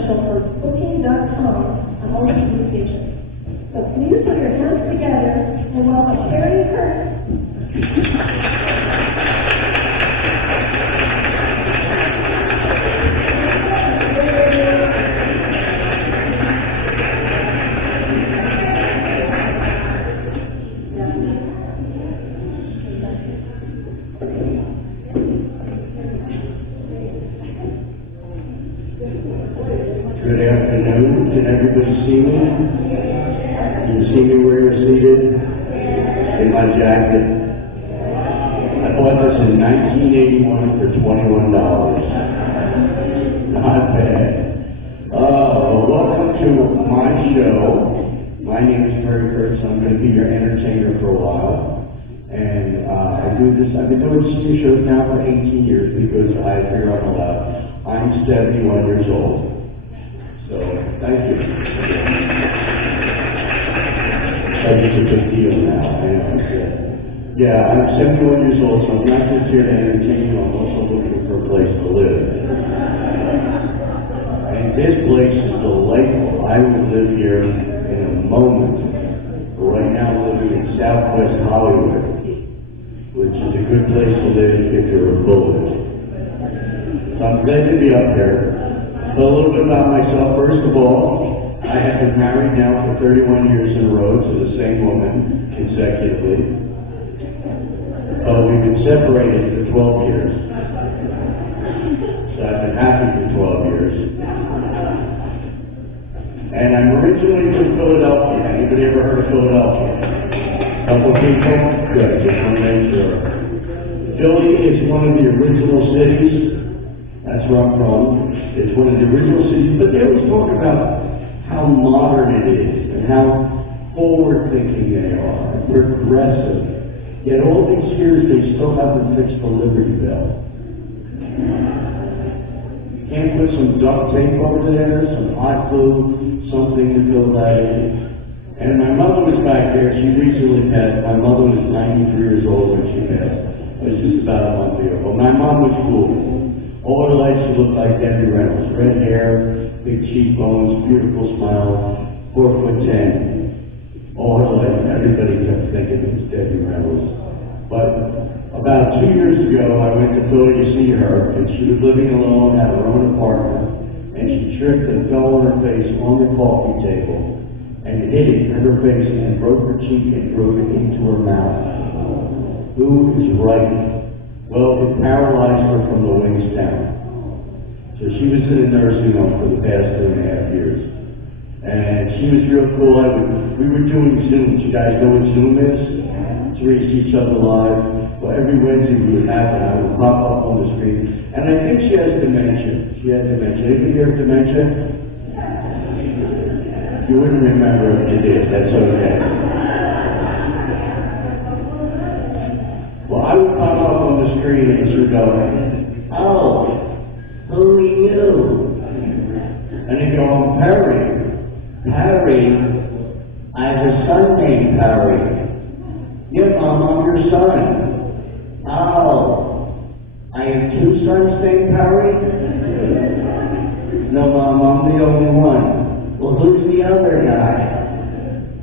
commercial for Booking.com on all communications. So please put your hands together and welcome Terry and Kurtz. Good afternoon. Can everybody see me? Can you see me where you're seated? In my jacket. I bought this in 1981 for $21. Not bad. Well, welcome to my show. My name is Terry Kurtz. I'm going to be your entertainer for a while. And I've been doing senior shows now for 18 years because I figure I'm allowed. I'm 71 years old. So, thank you. It's a big deal now, I know. Yeah, I'm 71 years old, so I'm not just here to entertain you, I'm also looking for a place to live. And this place is delightful. I would live here in a moment. Right now I'm living in Southwest Hollywood, which is a good place to live if you're a bullet. So I'm glad to be up here. So a little bit about myself. First of all, I have been married now for 31 years in a row to the same woman consecutively. We've been separated for 12 years. So I've been happy for 12 years. And I'm originally from Philadelphia. Anybody ever heard of Philadelphia? Couple people? Good, just want to make sure. Philly is one of the original cities. That's where I'm from. It's one of the original cities, but they always talk about how modern it is and how forward-thinking they are, and progressive. Yet all these years, they still haven't fixed the Liberty Bell. Can't put some duct tape over there, some hot glue, something to fill that in. And my mother was back there. She recently passed. My mother was 93 years old when she passed. It was just about a month ago. But my mom was cool. All her life she looked like Debbie Reynolds. Red hair, big cheekbones, beautiful smile, 4'10". All her life, everybody kept thinking it was Debbie Reynolds. But about 2 years ago, I went to Philly to see her, and she was living alone at her own apartment, and she tripped and fell on her face on the coffee table, and hit it in her face and broke her cheek and drove it into her mouth. Who is right? Well, it paralyzed her from the waist down. So she was in a nursing home for the past 2.5 years. And she was real cool. We were doing Zoom. You guys know what Zoom is? To reach each other live. Well, every Wednesday we would have it. I would pop up on the screen. And I think she has dementia. She has dementia. Anybody here have dementia? You wouldn't remember if you did. That's okay. Well, I would pop up on the screen and she would go, "Oh, who are you?" And he'd go, "I'm Perry." "Perry? I have a son named Perry." "Yeah, Mom, I'm your son." "Oh, I have 2 sons named Perry?" "No, Mom, I'm the only one." "Well, who's the other guy?"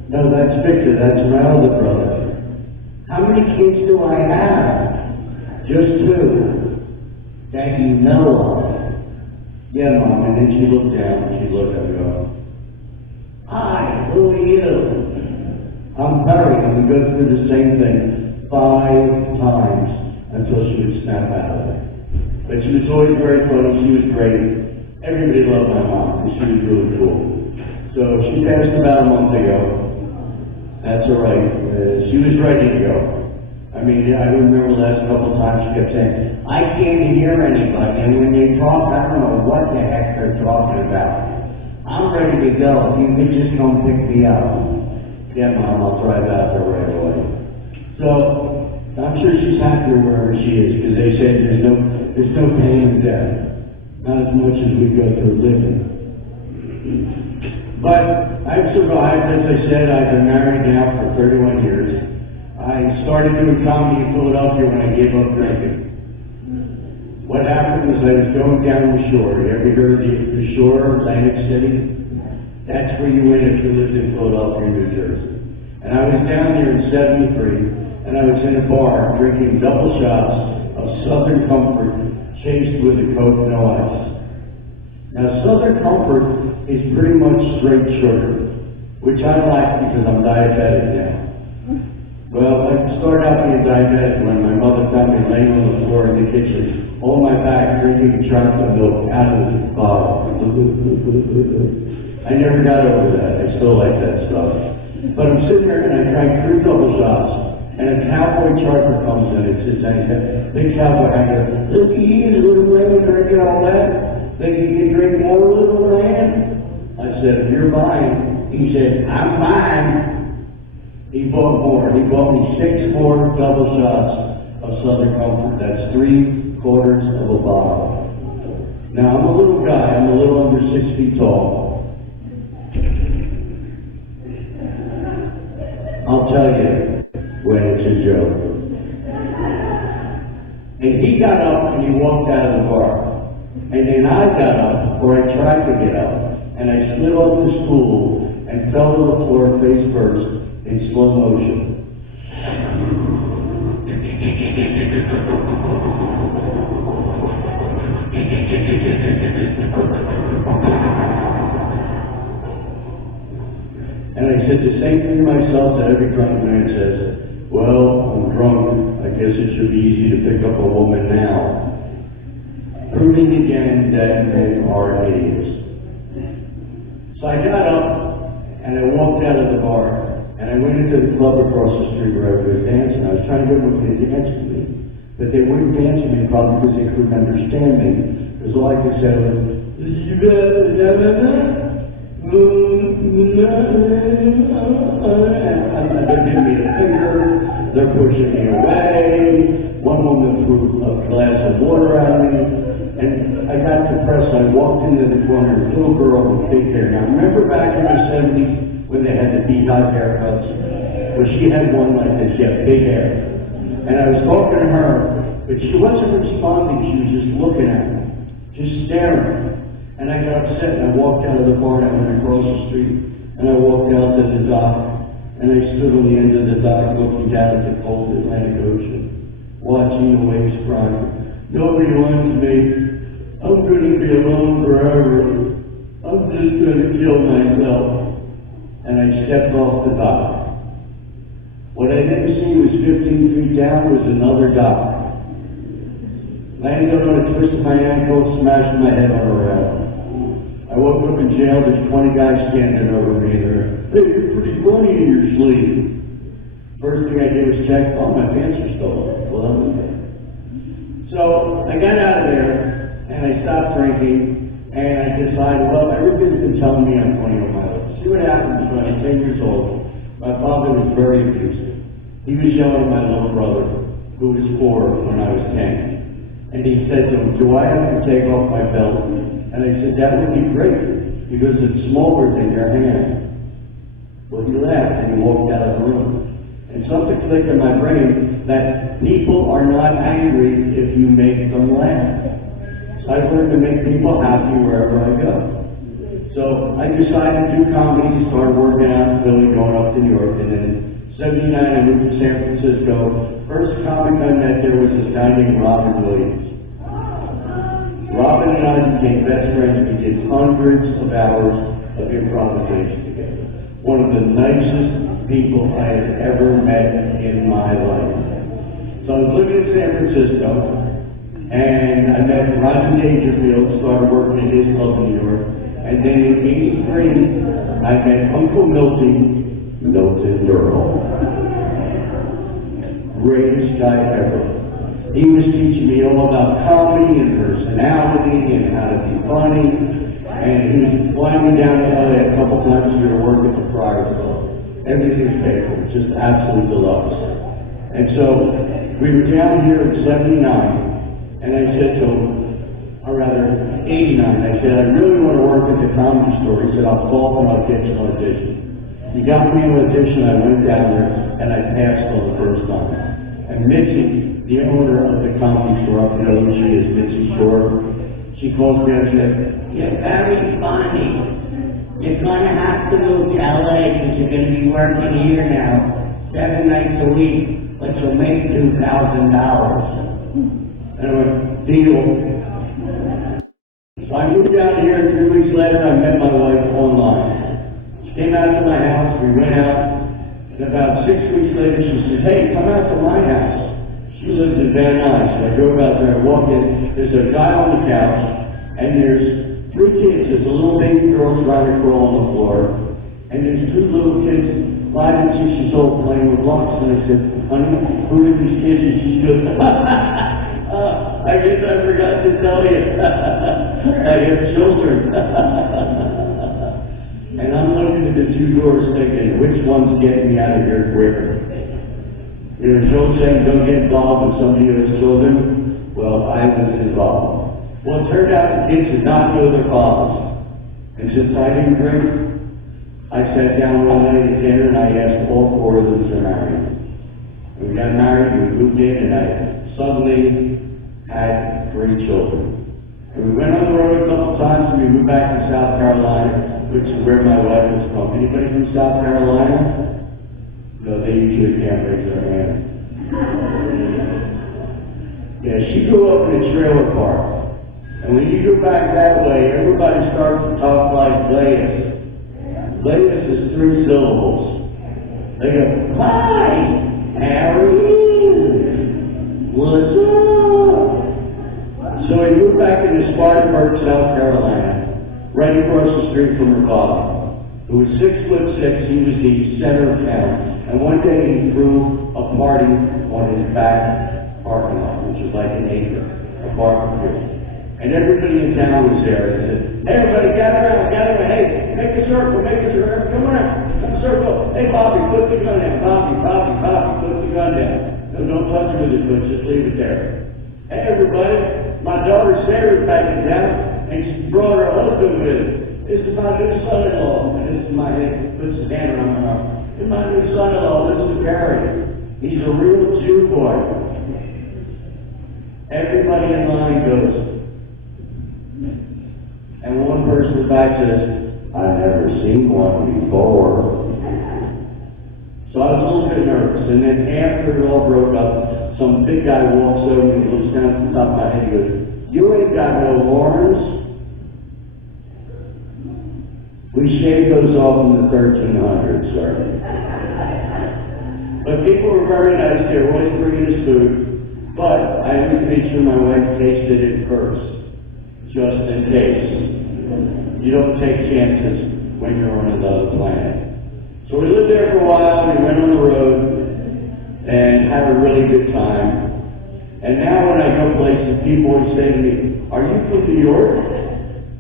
"No, that's Victor. That's my older brother." "How many kids do I have?" "Just 2. That you know of." "Yeah, Mom." And then she looked down and she looked at me and go, "Hi, who are you?" "I'm Perry." And we go through the same thing 5 times until she would snap out of it. But she was always very funny. She was great. Everybody loved my mom because she was really cool. So she passed about a month ago. That's all right. She was ready to go. I mean, I remember the last couple of times she kept saying, "I can't hear anybody, and when they talk, I don't know what the heck they're talking about. I'm ready to go. If you could just come pick me up." "Yeah, Mom, I'll drive out there right away." So I'm sure she's happier wherever she is because they say there's no pain in death, not as much as we go through living. But I've survived. As I said, I've been married now for 31 years. I started doing comedy in Philadelphia when I gave up drinking. What happened was I was going down the shore. You ever heard of the shore, Atlantic City? That's where you went if you lived in Philadelphia, New Jersey. And I was down there in 73, and I was in a bar drinking double shots of Southern Comfort chased with a Coke no ice. Now, Southern Comfort is pretty much straight sugar, which I like because I'm diabetic now. Well, I started out being diabetic when my mother found me laying on the floor in the kitchen, on my back, drinking chocolate milk out of the bottle. I never got over that. I still like that stuff. But I'm sitting there and I drank 3 double shots, and a cowboy charger comes in and sits down. He said, big cowboy hanger, look, he is little man drinking all that. Think you can drink more, little man? I said, if you're buying. He said, I'm buying. He bought more. He bought me 6 more double shots of Southern Comfort. That's 3/4 of a bottle. Now, I'm a little guy. I'm a little under 6 feet tall. I'll tell you when it's a joke. And he got up and he walked out of the bar. And then I got up, or I tried to get up, and I slid off the stool and fell to the floor face first in slow motion. And I said the same thing to myself that every drunk man says, well, I'm drunk, I guess it should be easy to pick up a woman now. Proving again that men are idiots. So I got up and I walked out of the bar. And I went into the club across the street where I was dancing. I was trying to get them to dance with me. But they wouldn't dance with me probably because they couldn't understand me. Because all I could say was, they're giving me a finger, they're pushing me away. One woman threw a glass of water at me. And I got depressed. I walked into the corner, a little girl with big hair. Now remember back in the 70s, when they had the beehive haircuts, well, she had one like this, she had big hair. And I was talking to her, but she wasn't responding, she was just looking at me, just staring. And I got upset and I walked out of the bar and I went across the street, and I walked out to the dock, and I stood on the end of the dock looking down at the cold Atlantic Ocean, watching the waves crying. Nobody wants me, I'm gonna be alone forever, I'm just gonna kill myself. And I stepped off the dock. What I didn't see was 15 feet down was another dock. Landed on a twist of my ankle, smashed my head on a rail. I woke up in jail, there's 20 guys standing over me there. Hey, you're pretty funny in your sleeve. First thing I did was check, oh, my pants are still on. Well, I'm okay. So I got out of there, and I stopped drinking, and I decided, well, everybody's been telling me I'm funny on my life. See what happens when I'm 10 years old. My father was very abusive. He was yelling at my little brother, who was 4 when I was 10. And he said to him, do I have to take off my belt? And I said, that would be great, because it's smaller than your hand. Well, he laughed and he walked out of the room. And something clicked in my brain that people are not angry if you make them laugh. So I've learned to make people happy wherever I go. So I decided to do comedy, started working out in Philly, going up to New York, and then in 79 I moved to San Francisco. First comic I met there was this guy named Robin Williams. Robin and I became best friends. We did hundreds of hours of improvisation together. One of the nicest people I had ever met in my life. So I was living in San Francisco, and I met Roger Dangerfield, started working at his club in New York. And then in '83, I met Uncle Milton Durrell. Greatest guy ever. He was teaching me all about comedy and personality and how to be funny. And he was flying me down to LA a couple times a year to work at the Friars Club. Everything's paid for, just absolute deluxe. And so we were down here in '79, and I said to him, or rather, 89, I said, I really want to work at the Comedy Store. He said, I'll call and I'll get you an audition. He got me an audition, I went down there, and I passed on the first time. And Mitzi the owner of the coffee store up there, she is Mitzi Shore. She calls me and said, "You're very funny. You're gonna have to move to LA because you're gonna be working here now, 7 nights a week, but you'll make $2,000. And I went, deal. So I moved down here, and 3 weeks later, I met my wife online. She came out to my house, we went out, and about 6 weeks later, she said, "Hey, come out to my house." She lives in Van Nuys, so I drove out there, I walked in, there's a guy on the couch, and there's 3 kids, there's a little baby girl trying to crawl on the floor, and there's 2 little kids, 5 and 6 years old, playing with blocks, and I said, "Honey, who are these kids?" And she goes, "I guess I forgot to tell you. I have children." And I'm looking at the 2 doors thinking, which one's getting me out of here quicker? You know, Joe saying, "Don't get involved with somebody who has children." Well, I was involved. Well, it turned out the kids did not know their fathers. And since I didn't drink, I sat down one night at dinner and I asked all 4 of them to marry me. And we got married, we moved in, and I suddenly had 3 children. And we went on the road a couple times, and we moved back to South Carolina, which is where my wife was from. Anybody from South Carolina? No, they usually can't raise their hand. Yeah, she grew up in a trailer park. And when you go back that way, everybody starts to talk like Layus. Layus is 3 syllables. They go, "Hi, how are you? What's up?" So we moved back into Spartanburg, South Carolina, right across the street from her father, who was 6'6". He was the center of town. And one day he threw a party on his back parking lot, which was like an acre, a barbecue. And everybody in town was there. He said, "Hey, everybody, gather around. Hey, make a circle, come around, come circle. Hey, Bobby, put the gun down. Bobby, put the gun down. No, don't touch it with it, but just leave it there. Hey, everybody, my daughter Sarah's back in town, and she brought her husband with her. This is my new son-in-law." And this is my head, puts his hand around my arm. "This is my new son-in-law, this is Barry. He's a real Jew boy." Everybody in line goes, and one person in the back says, "I've never seen one before." So I was a little bit nervous, and then after it all broke up, some big guy walks over and looks down at the top of my head and goes, "You ain't got no horns." We shaved those off in the 1300s, sir. But people were very nice. They were always bringing us food. But I always made sure my wife tasted it first, just in case. You don't take chances when you're on another planet. So we lived there for a while, we went on the road, and had a really good time. And now when I go places, people always say to me, "Are you from New York?"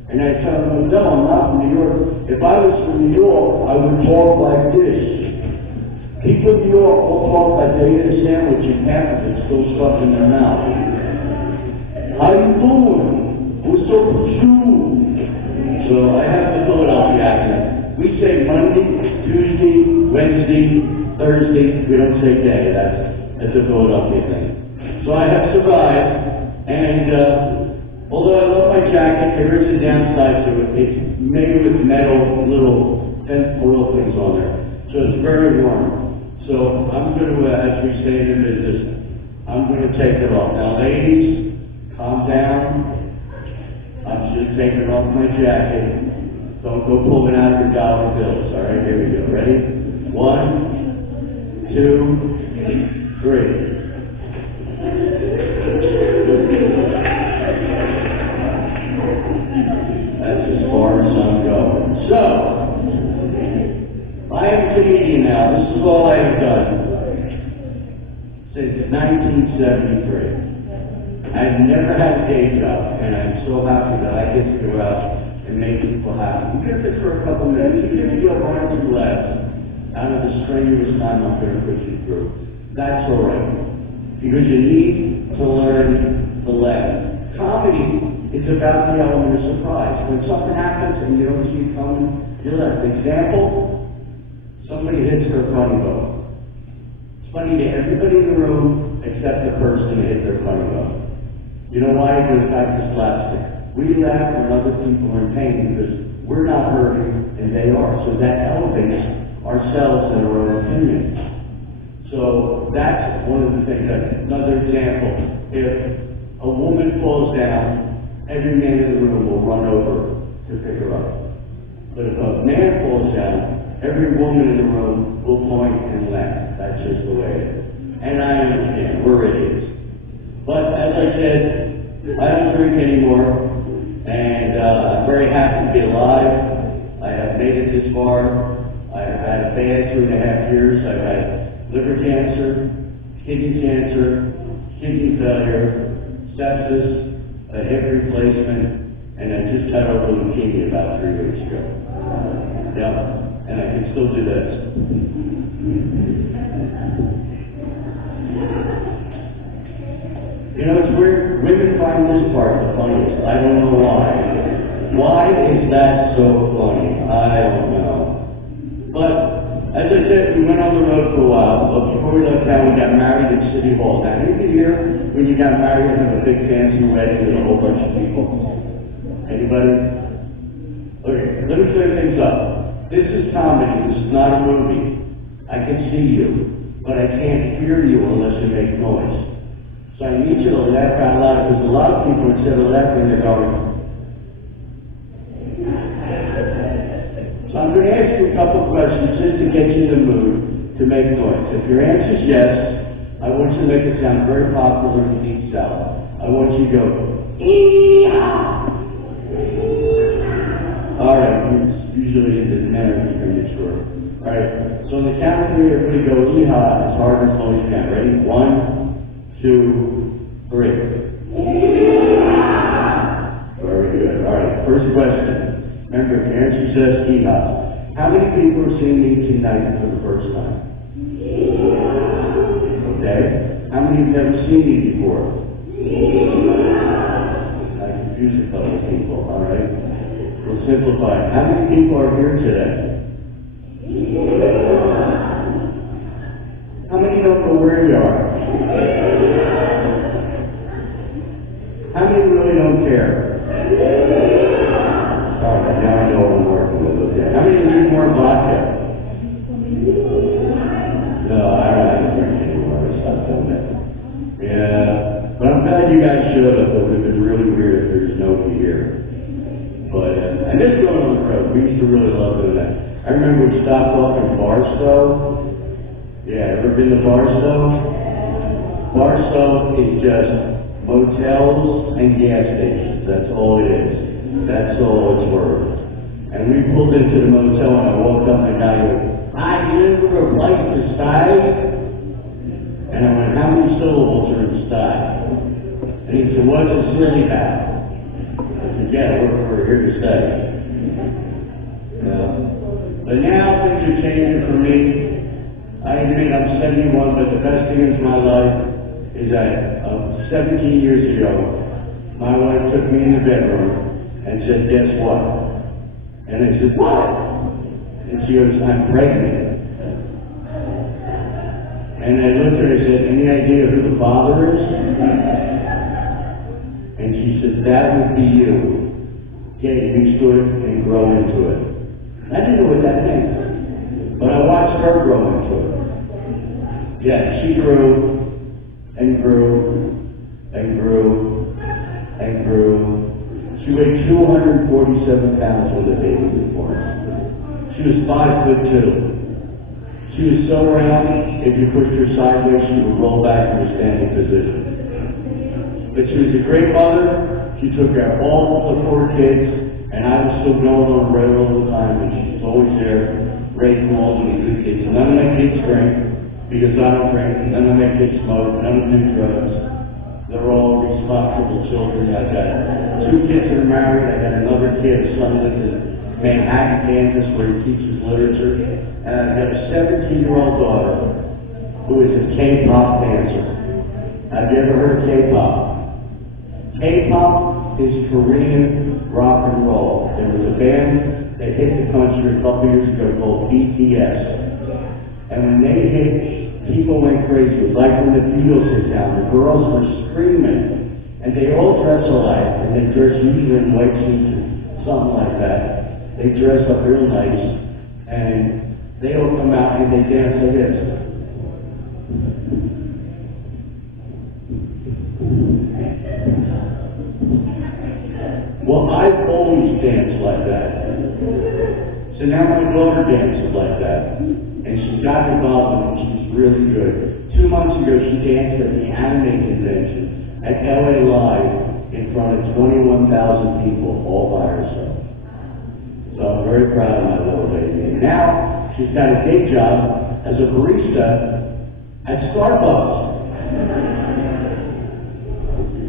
And I tell them, "No, I'm not from New York. If I was from New York, I would talk like this." People in New York all talk like they eat a sandwich and half of it's still stuck in their mouth. "How you doing? What's up with you?" So I have the Philadelphia accent. We say Monday, Tuesday, Wednesday, Thursday. We don't say day. That's a Philadelphia thing. So I have survived, and although I love my jacket, there is a downside to it. It's made with metal little foil things on there, so it's very warm. So I'm going to, as we say in the business, I'm going to take it off. Now, ladies, calm down. I'm just taking off my jacket. Don't go pulling out your dollar bills. All right, here we go. Ready? 1, 2, 3. That's as far as I'm going. So, I am a Canadian now. This is all I have done since 1973. I've never had a day job, and I'm so happy that I get to go out and make people happy. Even if it's for a couple minutes, even if you have 1 or 2 laughs out of the strenuous time I'm going to put you through, that's all right. Because you need to learn to laugh. Comedy is about the element of surprise. When something happens and you don't see it coming, you laugh. Example, somebody hits their funny bone. funny to everybody in the room except the person that hit their funny bone. You know why? It goes back to slapstick. We laugh when other people are in pain because we're not hurting and they are. So that elevates ourselves and our own opinion. So that's one of the things. Another example, if a woman falls down, every man in the room will run over to pick her up. But if a man falls down, every woman in the room will point and laugh. That's just the way it is. And I understand, we're idiots. But as I said, I don't drink anymore, and I'm very happy to be alive. I have made it this far. I've had a bad 2.5 years. I've had liver cancer, kidney cancer, kidney failure, sepsis, a hip replacement, and I just got over leukemia about 3 weeks ago. Yeah, and I can still do this. You know, it's weird. Women find this part the funniest. I don't know why. Why is that so funny? I don't know. But, as I said, we went on the road for a while. But before we left town, we got married at City Hall. Now, anybody here, when you got married, have a big fancy wedding with a whole bunch of people? Anybody? Okay, let me clear things up. This is comedy. This is not a movie. I can see you, but I can't hear you unless you make noise. So I need you to laugh out loud, because a lot of people, instead of laughing, they're going. So I'm going to ask you a couple of questions just to get you in the mood to make noise. If your answer is yes, I want you to make it sound very popular in the Deep South. I want you to go, ee-haw! All right, usually in the American, are you sure? All right, so on the count of 3, everybody go, ee-haw, as hard and slow as you can. Ready? 1, 2, 3. Very good. All right, first question. Remember, if your answer says hee-haw, how many people are seeing me tonight for the first time? Okay. How many have never seen me before? I confused a couple of people, all right? We'll simplify. How many people are here today? How many don't know where you are? How many really don't care? All right, now I know what I'm working with. Okay. How many need more vodka? No, I don't drink anymore. I stopped doing that. Yeah, but I'm glad you guys showed up. It would have been really weird if there's nobody here. But I miss going on the road. We used to really love doing that. I remember we stopped off in Barstow. Yeah, ever been to Barstow? Barstow is just motels and gas stations. That's all it is. That's all it's worth. And we pulled into the motel and I walked up and the guy goes, "Hi, you looking for a place to stay?" And I went, "How many syllables are in stay?" And he said, "What's a silly about?" I said, "Yeah, we're here to stay." But now things are changing for me. I admit I'm 71, but the best thing in my life is that 17 years ago, my wife took me in the bedroom and said, "Guess what?" And I said, "What?" And she goes, "I'm pregnant." And I looked at her and said, "Any idea who the father is?" And she said, "That would be you. Get used to it and grow into it." I didn't know what that meant, but I watched her grow into it. Yeah, she grew and grew and grew and grew. She weighed 247 pounds when the baby was born. She was 5'2". She was so round, if you pushed her sideways, she would roll back in a standing position. But she was a great mother. She took care of all the 4 kids. And I was still going on the road all the time, and she was always there, raising all the good kids. None of my kids drink, because I don't drink. None of my kids smoke. None of them do drugs. They're all responsible children. I got 2 kids that are married. I got another kid, son lives in Manhattan, Kansas, where he teaches literature. And I've got a 17-year-old daughter who is a K-pop dancer. Have you ever heard of K-pop? K-pop is Korean rock and roll. There was a band that hit the country a couple years ago called BTS. And when they hit People went crazy. Like when the Beatles sit down, the girls were screaming. And they all dress alike, and they dress usually in white suits or something like that. They dress up real nice, and they all come out and they dance like this. Well, I've always danced like that. So now my daughter dances like that. And she's got involved and she's really good. 2 months ago, she danced at the anime convention at LA Live in front of 21,000 people, all by herself. So I'm very proud of my little baby. And now, she's got a day job as a barista at Starbucks.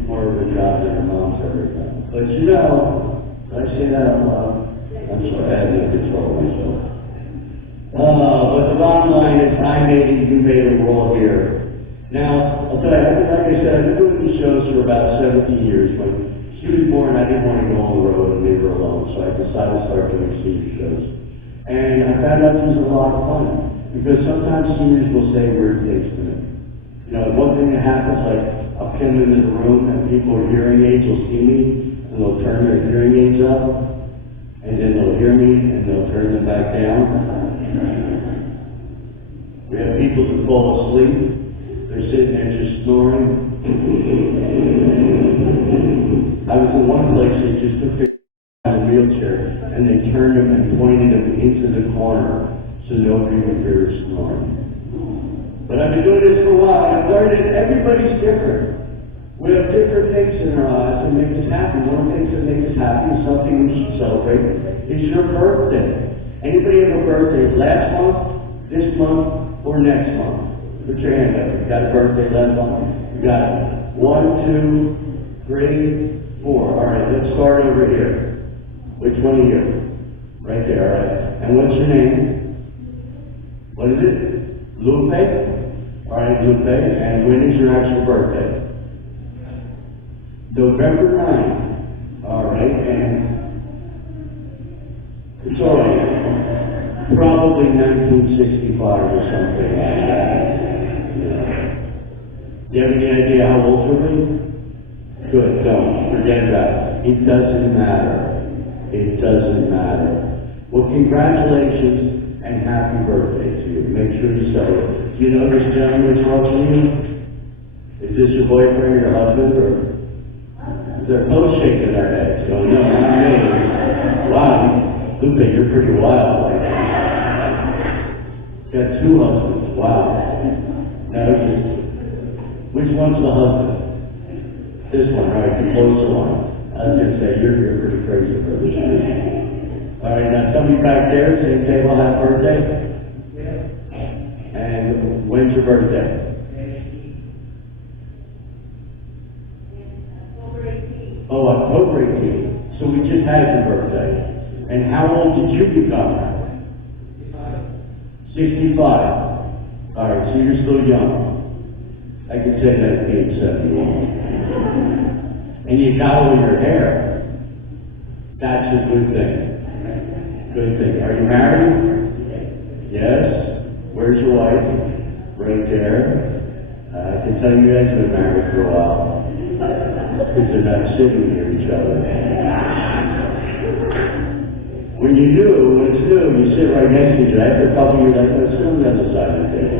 More of a job than her mom's ever done. But you know, I say that out loud. I'm so bad at control myself. But the bottom line is, I made it, you made it, we're all here. Now, I'll tell you, like I said, I've been doing these shows for about 17 years. When she was born, I didn't want to go on the road and leave her alone, so I decided to start doing senior shows. And I found out this was a lot of fun, because sometimes seniors will say weird things to me. You know, one thing that happens, like, I'll come into the room and people with hearing aids will see me, and they'll turn their hearing aids up, and then they'll hear me, and they'll turn them back down. We have people that fall asleep. They're sitting there just snoring. I was in one place that just took their out of a wheelchair and they turned him and pointed him into the corner so nobody would hear his snoring. But I've been doing this for a while and I've learned that everybody's different. We have different things in our lives that make us happy. One of the things that makes us happy is something we should celebrate. Is your birthday. Anybody have a birthday last month, this month, or next month? Put your hand up. You got a birthday last month? You got it. 1, 2, 3, 4. All right, let's start over here. Which one are you? Right there, all right. And what's your name? What is it? Lupe? All right, Lupe. And when is your actual birthday? November 9th. All right, and it's all right. Probably 1965 or something like that. Do you have any idea how old you'll be? Good, don't. Forget about it. It doesn't matter. It doesn't matter. Well, congratulations and happy birthday to you. Make sure you celebrate. Do you know this gentleman is watching you? Is this your boyfriend or your husband? Or they're both shaking their heads. So no, not me. Wow, Lupe, you're pretty wild. Got 2 husbands. Wow. Now, which one's the husband? This one, right? The closer one. I was going to say, you're pretty crazy for this. All right, now somebody back there, same table, have birthday? And when's your birthday? Oh, October 18th. So we just had your birthday. And how old did you become? 65. All right, so you're still young. I can say that at age 71. And you got all your hair. That's a good thing. Good thing. Are you married? Yes. Where's your wife? Right there. I can tell you guys have been married for a while. Because they're not sitting near each other. When you do, when it's new, you sit right next to each other. After a couple years, like, let's sit on the other side of the table.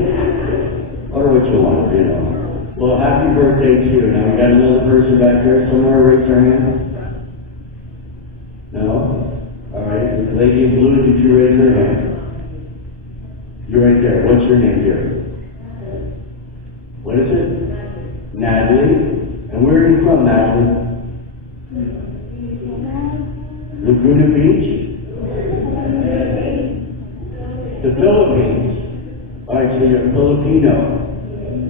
Or what you want, you know. Well, happy birthday to you. Now, we got another person back there. Somewhere, raise their hand. No? All right. The lady in blue, did you raise her hand? You're right there. What's your name here? What is it? Natalie. And where are you from, Natalie? Laguna Beach? The Philippines. All right, so you're Filipino.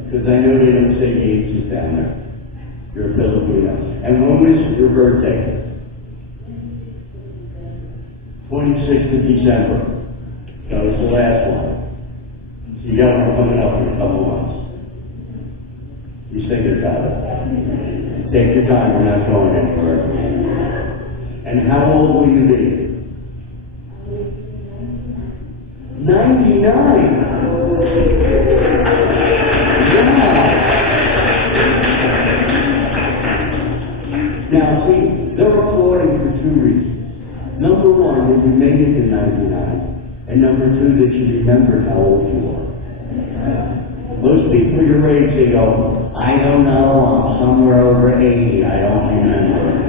Because I know they don't say Yates down there. You're a Filipino. And when was your birthday? 26th of December. That was the last one. So you got one coming up in a couple months. You think about it. Take your time, we're not going anywhere. And how old will you be? 99. two reasons. Number one, that you made it to 99, and number two, that you remembered how old you are. Most people your age, they go, I don't know, I'm somewhere over 80, I don't remember.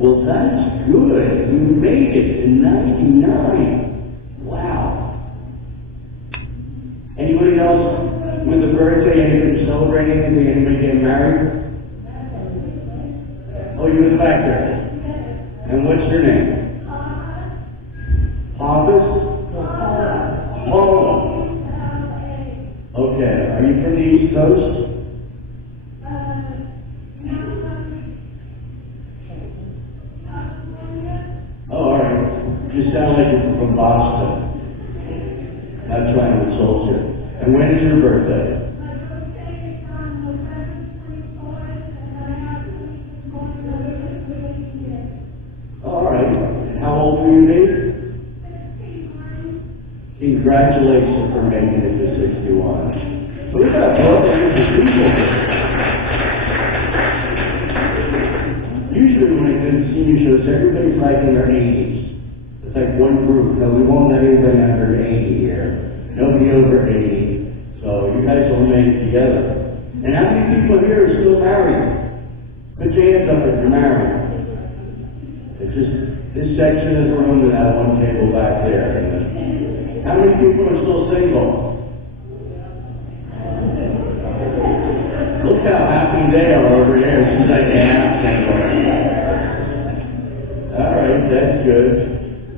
Well, that's good. You made it to 99. Wow. Anybody else with a birthday, anybody celebrating anything, anybody getting married? Oh, you're in the back there. And what's your name? Papas? Paula. Okay, are you from the East Coast? Oh, all right. You sound like you're from Boston. Not trying to insult you. And when is your birthday? All right. How old will you be? Congratulations for making it to 61. So we've got both ends of people here. Usually when I do the senior shows, everybody's like in their 80s. It's like one group. No, we won't have anybody under 80 here. Nobody over 80. So you guys all made it together. And how many people here are still married? Put your hands up if you're married. It's just this section of the room and that one table back there. How many people are still single? Look how happy they are over there. She's like, yeah, I'm single. All right, that's good.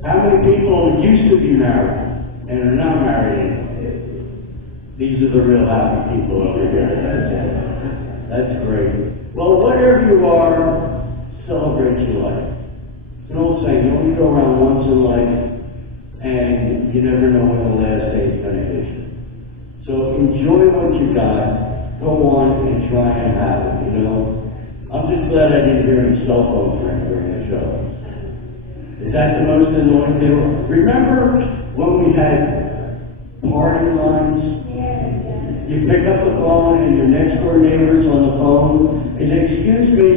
How many people used to be married and are not married? These are the real happy people over here. That's great. Well, whatever you are, celebrate your life. It's an old saying, you only go around once in life, and you never know when the last day is going to hit you. So enjoy what you got. Go on and try and have it, you know. I'm just glad I didn't hear any cell phones ring during the show. Is that the most annoying thing? Remember when we had party lines? You pick up the phone and your next door neighbor's on the phone and say, excuse me,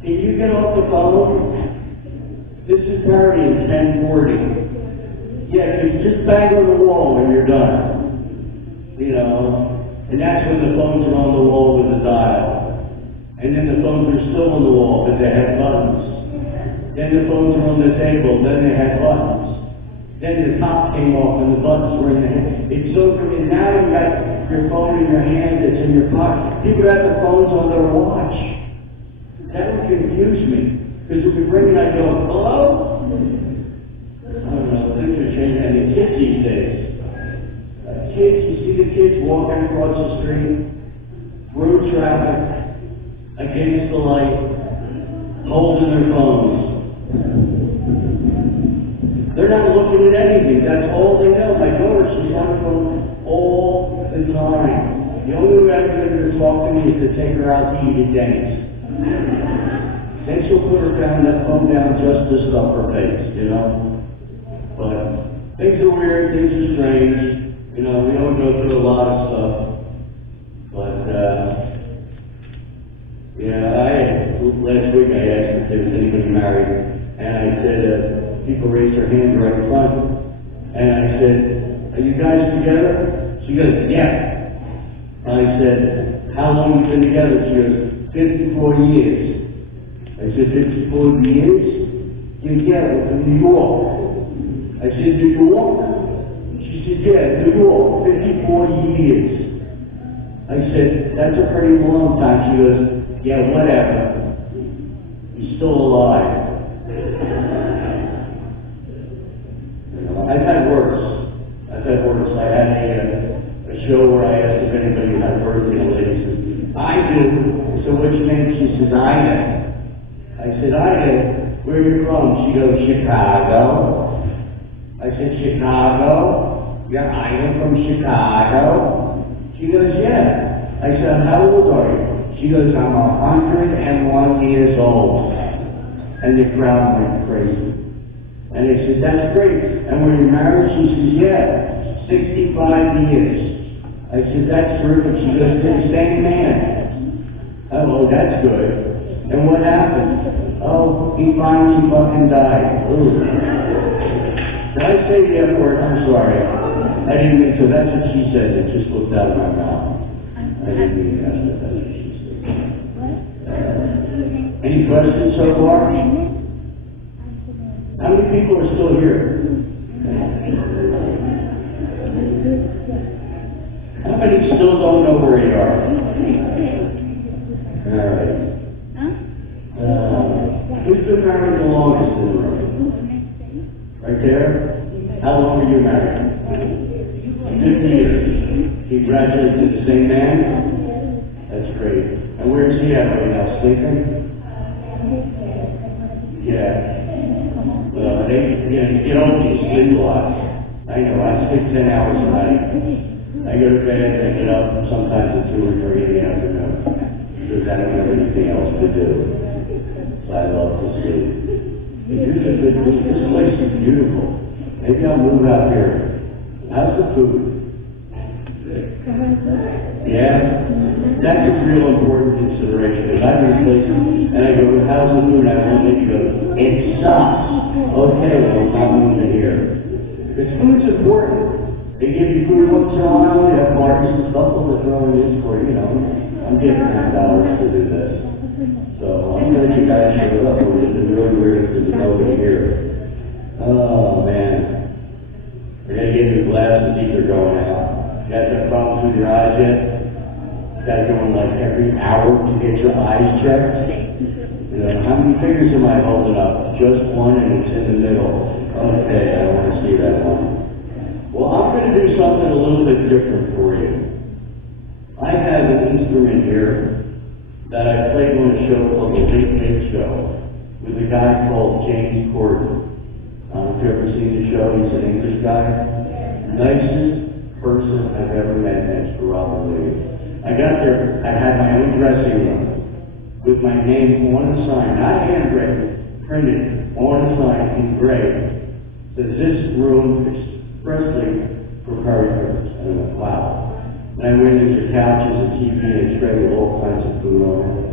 can you get off the phone? This is party at 10:40. Yeah, you just bang on the wall when you're done. You know, and that's when the phones are on the wall with the dial. And then the phones are still on the wall, but they have buttons. Then the phones are on the table, then they had buttons. Then the top came off and the buttons were in the hand. It's so and now you got your phone in your hand, it's in your pocket. People have the phones on their watch. That would confuse me. Because if we ring and I go, hello? I don't know, things are changing. And the kids these days. Kids, you see the kids walking across the street, through traffic, against the light, holding their phones. They're not looking at anything. That's all they know. My daughter, she's on her phone all the time. The only way I'm going to talk to me is to take her out to eat at Denny's. Then she'll put her phone down just to stuff her face, you know? But things are weird, things are strange. You know, we all go through a lot of stuff. But, last week I asked if there was anybody married. And I said, people raised their hand right in front. And I said, are you guys together? She goes, yeah. And I said, how long have you been together? She goes, 54 years. I said, 54 years? Yeah, we're from New York. I said, New York? She said, yeah, New York, 54 years. I said, that's a pretty long time. She goes, yeah, whatever. He's still alive. I've had worse. I had a show where I asked if anybody had a birthday, and the lady says, I do. So what's your name? She says, Ida. I said, Ida, where are you from? She goes, Chicago. I said, Chicago? Yeah, Ida from Chicago. She goes, yeah. I said, how old are you? She goes, I'm 101 years old. And the crowd went crazy. And they said, that's great. And when you're married? She says, yeah, 65 years. I said, that's terrific. She goes, to the same man. Oh, that's good. And what happened? Oh, he finally fucking died. Ooh. Did I say the F word? I'm sorry. I didn't mean to. That's what she said. It just slipped out of my mouth. I didn't mean that, but that's what she said. Any questions so far? How many people are still here? How many still don't know where you are? All right. Who's been married the longest in the room? Right there? How long are you married? 50 years. Congratulations to the same man? That's great. And where's he at right now? Sleeping? Yeah. You get old, you sleep a lot. I know, I sleep 10 hours a night. I go to bed, I get up sometimes at 2 or 3 in the afternoon because I don't have anything else to do. So I love to sleep. This place is beautiful. Maybe I'll move out here. How's the food? Yeah? That's a real important consideration. Because I've been places and I go, how's the food? I want to go, it sucks. Okay, well, it's not moving to here. Because food's important. They give you food once in a while, they have parties and stuff, well, they're throwing this for you, I'm getting $10 to do this. So I'm glad you guys showed up. It would have been really weird if there's nobody here. Oh, man. We're going to get new glasses, these are going out. You guys have problems with your eyes yet? You gotta go in like every hour to get your eyes checked. How many fingers am I holding up? Just one and it's in the middle. Okay, I don't want to see that one. Well, I'm going to do something a little bit different for you. I have an instrument here that I played on a show called The Late Late Show with a guy called James Kurtz. I don't know if you've ever seen the show. He's an English guy. Nicest person I've ever met next to Robert Lee. I got there, I had my own dressing room with my name on the sign, not handwritten, printed on the sign in gray. Says this room expressly for Curry Kurtz. And I went, wow. And I went into couches and TV and a tray with all kinds of food on it.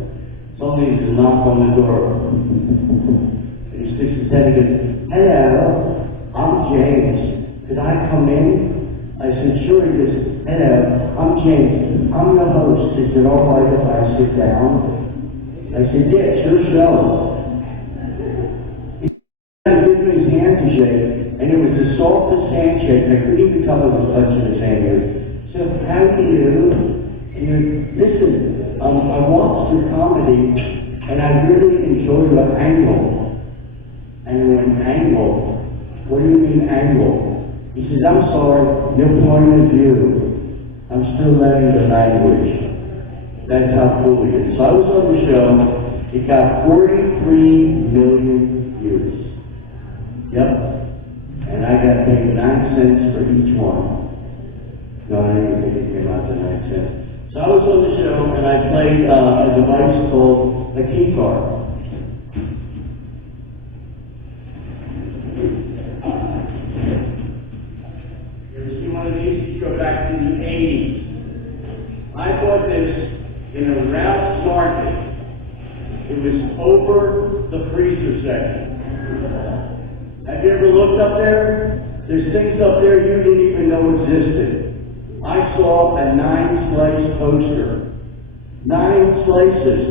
Somebody just knocked on the door. And he sticks his head and goes, hello, I'm James. Could I come in? I said, sure. He goes, hello, I'm James. I'm the host. Is it all right if I sit down? I said, yeah, it's your show. He gave me his hand to shake, and it was the softest handshake. I couldn't even tell it was touching his hand. He goes, so how do you? And he goes, listen, I watched your comedy, and I really enjoyed your angle. And I went, angle? What do you mean angle? He says, I'm sorry, your point of view. I'm still learning the language. That's how cool he is. So I was on the show. It got 43 million views. Yep. And I got paid 9 cents for each one. No, I didn't think it came out to 9 cents. So I was on the show and I played a device called a key card. Go back to the 80s. I bought this in a Ralph's Market. It was over the freezer section. Have you ever looked up there? There's things up there you didn't even know existed. I saw a 9-slice toaster. 9 slices.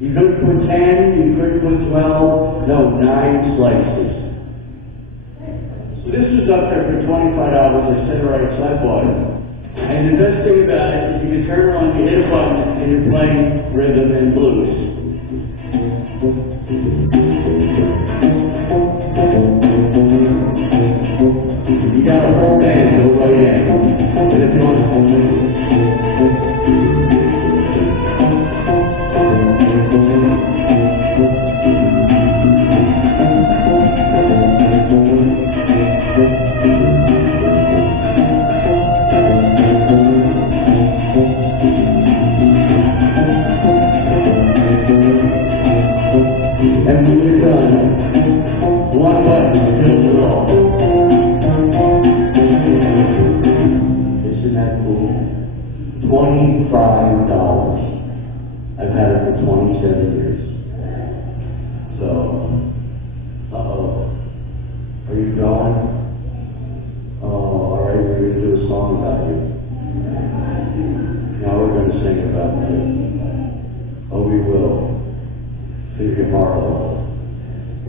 You couldn't put 10, you couldn't put 12, no, 9 slices. So this was up there for $25. I said, all right, so I bought it. And the best thing about it is you can turn it on, you hit a button, and you're playing rhythm and blues. You got a whole band, go right in. And if you want and when you're done, one button fills it all. Isn't that cool? $25. I've had it for 27 going? Oh, all right, we're gonna do a song about you. Now we're gonna sing about you. Oh, we will. Think you're horrible.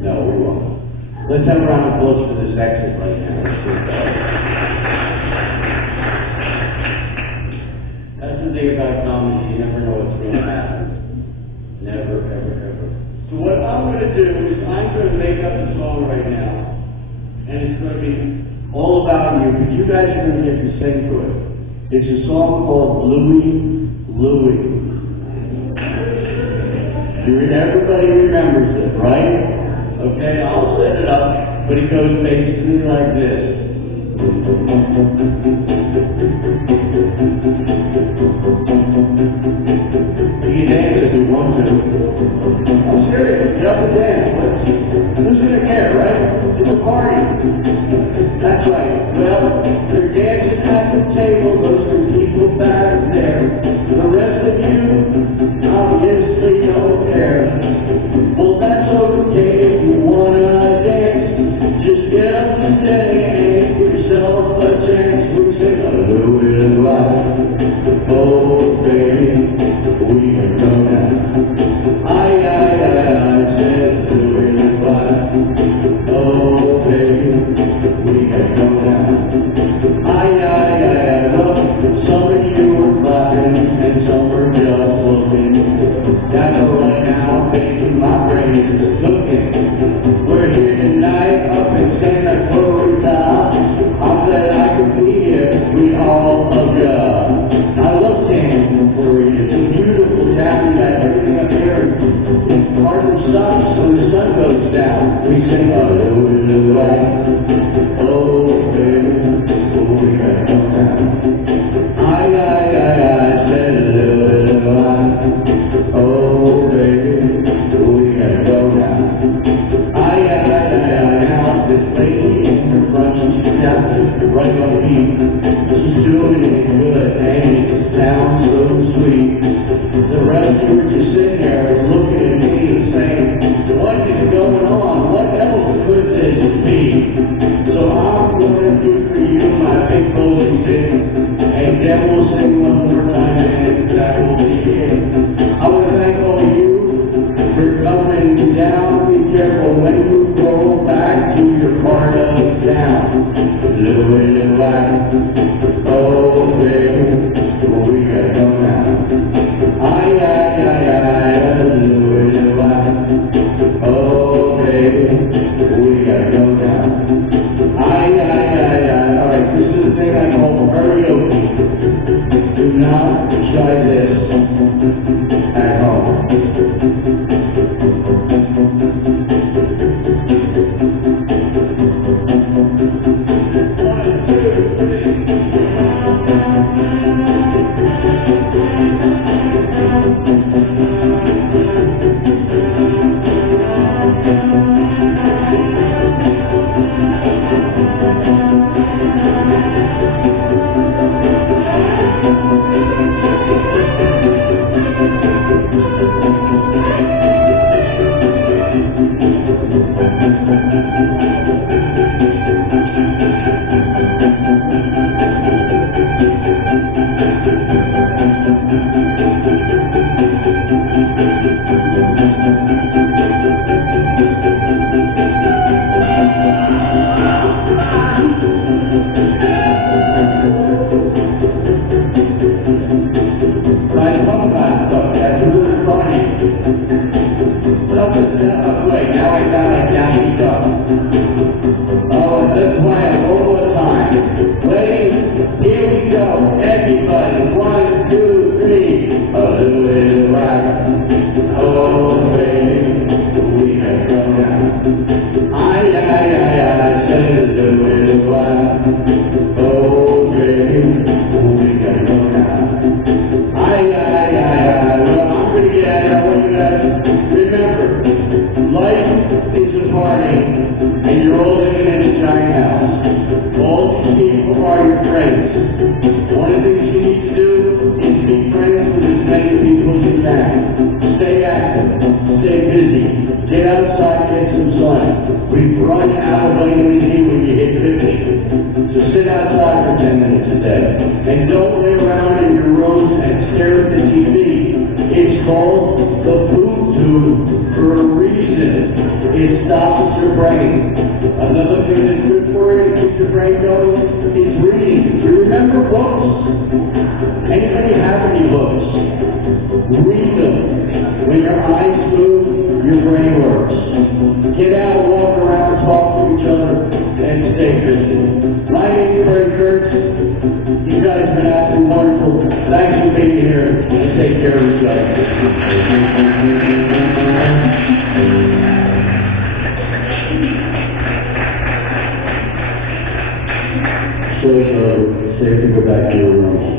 No, we won't. Let's have a round of applause for this exit right now. Let's see what that is. That's the thing about comedy, you never know what's going to happen. Never, ever, ever. So what I'm going to do is I'm going to make up a song right now. And it's going to be all about you, but you guys are going to get to sing to it. It's a song called Louie, Louie. Everybody remembers it, right? Okay, I'll set it up, but it goes basically like this. You can dance if you want to. I'm serious, get up and dance. Who's gonna care, right? It's a party. That's right. Well, they're dancing at the table, those two people back there. The rest of you obviously don't care. Well, that's okay if you wanna dance. Just get up today and give yourself a chance. We sing a little bit of life. Oh, baby, we can go now. I said, do it in life. Oh, baby, we can go now. Look, some of you are clapping and some are just looking. That's all right now, baby, my brain is cooking. We're here tonight up in Santa Clarita. I'm glad I could be here, we all love ya. I love Santa Clarita, it's a beautiful town, you got everything up here. Hardly stops when the sun goes down. We sing a little bit of life. Oh, baby, we gotta come down. I said a little bit of life. Oh, baby, we gotta go now. Now this lady in her front, she's got right on the beat. She's doing it good, and it sounds so sweet. The rest of you are just sitting there looking at me and saying, what is going on? What else could this be? So I'm going to do for you my big closing sing, and then we'll sing one more time, and that will be it. I want to thank all of you for coming down. Be careful when you go back to your part of town. Living life, oh baby, we gotta go now. And don't lay around in your rooms and stare at the TV. It's called the boob tube for a reason. It stops your brain. Another thing that's good for you to keep your brain going is reading. Do you remember books? Anybody have any books? Read them. When your eyes move, your brain works. Get out, walk around, talk to each other, and stay busy. My name is Kurtz. You guys have been absolutely wonderful. Thanks for being here, and take care of each other. So, safe to go back to your room.